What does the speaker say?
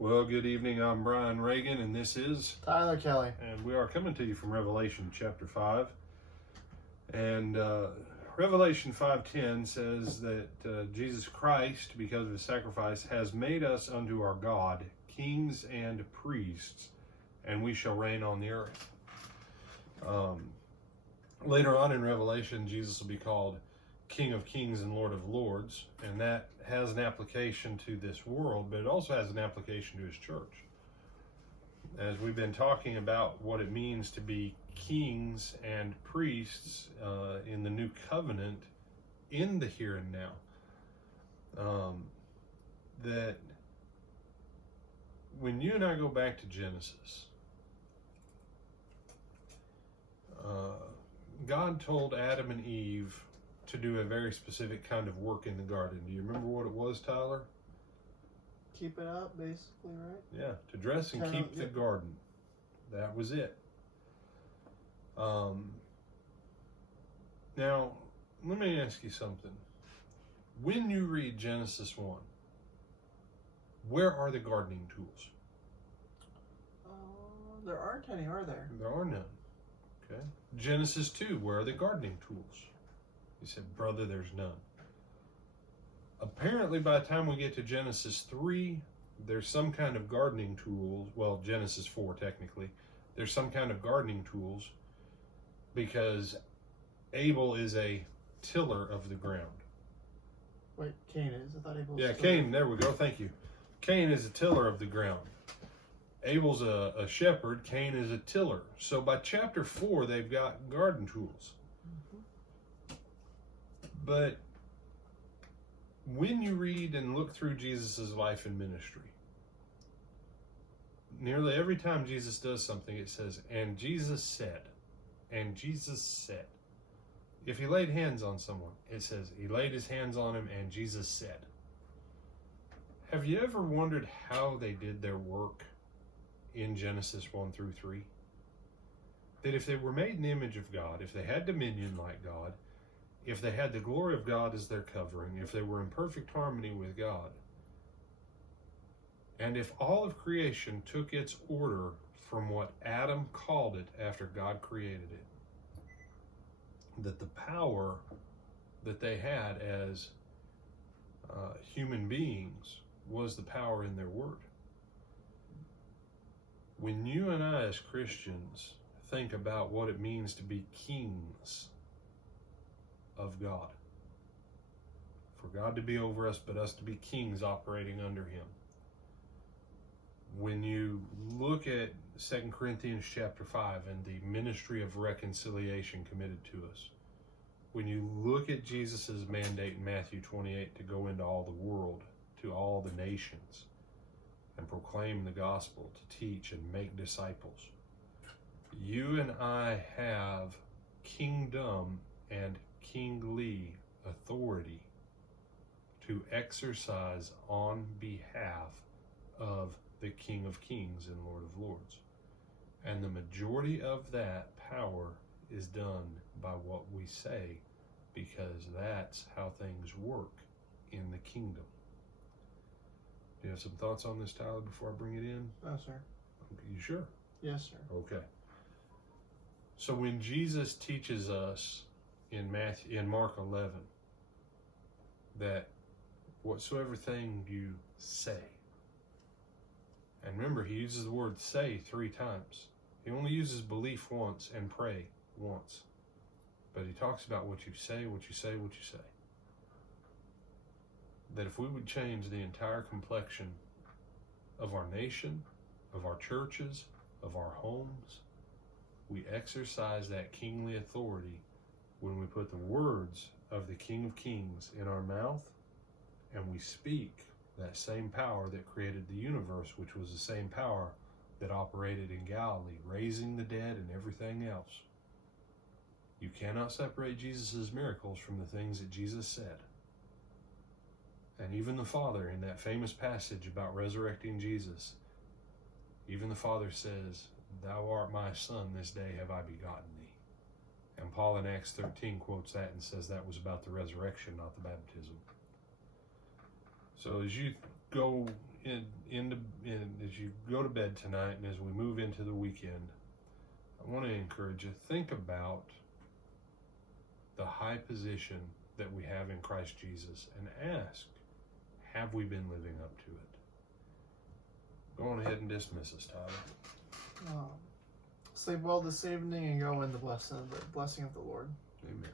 Well, good evening. I'm Brian Reagan, and this is Tyler Kelly. And we are coming to you from Revelation chapter 5. And Revelation 5:10 says that Jesus Christ, because of his sacrifice, has made us unto our God kings and priests, and we shall reign on the earth. Later on in Revelation, Jesus will be called King of Kings and Lord of Lords, and that has an application to this world, but it also has an application to his church. As we've been talking about what it means to be kings and priests in the new covenant in the here and now, that when you and I go back to Genesis, God told Adam and Eve to do a very specific kind of work in the garden. Do you remember what it was, Tyler? Keep it up, basically, right? Yeah, to dress and keep the garden. That was it. Now, let me ask you something. When you read Genesis 1, where are the gardening tools? There aren't any, are there? There are none. Okay. Genesis 2, where are the gardening tools? He said, brother, there's none. Apparently, by the time we get to Genesis 3, there's some kind of gardening tools. Well, Genesis 4, technically. There's some kind of gardening tools because Abel is a tiller of the ground. Wait, Cain is? I thought Abel was. Yeah, Cain, there we go. Thank you. Cain is a tiller of the ground. Abel's a shepherd. Cain is a tiller. So by chapter 4, they've got garden tools. But when you read and look through Jesus' life and ministry, nearly every time Jesus does something, it says, and Jesus said, and Jesus said. If he laid hands on someone, it says, he laid his hands on him and Jesus said. Have you ever wondered how they did their work in Genesis 1 through 3? That if they were made in the image of God, if they had dominion like God, if they had the glory of God as their covering, if they were in perfect harmony with God, and if all of creation took its order from what Adam called it after God created it, that the power that they had as human beings was the power in their word. When you and I as Christians think about what it means to be kings of God, for God to be over us, but us to be kings operating under him. When you look at 2 Corinthians chapter 5 and the ministry of reconciliation committed to us, when you look at Jesus' mandate in Matthew 28 to go into all the world, to all the nations, and proclaim the gospel, to teach and make disciples, you and I have kingdom and kingly authority to exercise on behalf of the King of Kings and Lord of Lords. And the majority of that power is done by what we say, because that's how things work in the kingdom. Do you have some thoughts on this, Tyler, before I bring it in? No, sir. Okay, you sure? Yes, sir. Okay. So when Jesus teaches us in Mark 11 that whatsoever thing you say, and remember, he uses the word say 3 times. He only uses belief once and pray once. But he talks about what you say, what you say, what you say. That if we would change the entire complexion of our nation, of our churches, of our homes, we exercise that kingly authority when we put the words of the King of Kings in our mouth, and we speak that same power that created the universe, which was the same power that operated in Galilee, raising the dead and everything else. You cannot separate Jesus' miracles from the things that Jesus said. And even the Father, in that famous passage about resurrecting Jesus, even the Father says, thou art my Son, this day have I begotten thee. And Paul in Acts 13 quotes that and says that was about the resurrection, not the baptism. So as you go as you go to bed tonight and as we move into the weekend, I want to encourage you, think about the high position that we have in Christ Jesus and ask, have we been living up to it? Go on ahead and dismiss us, Tyler. Sleep well this evening and go in the blessing of the Lord. Amen.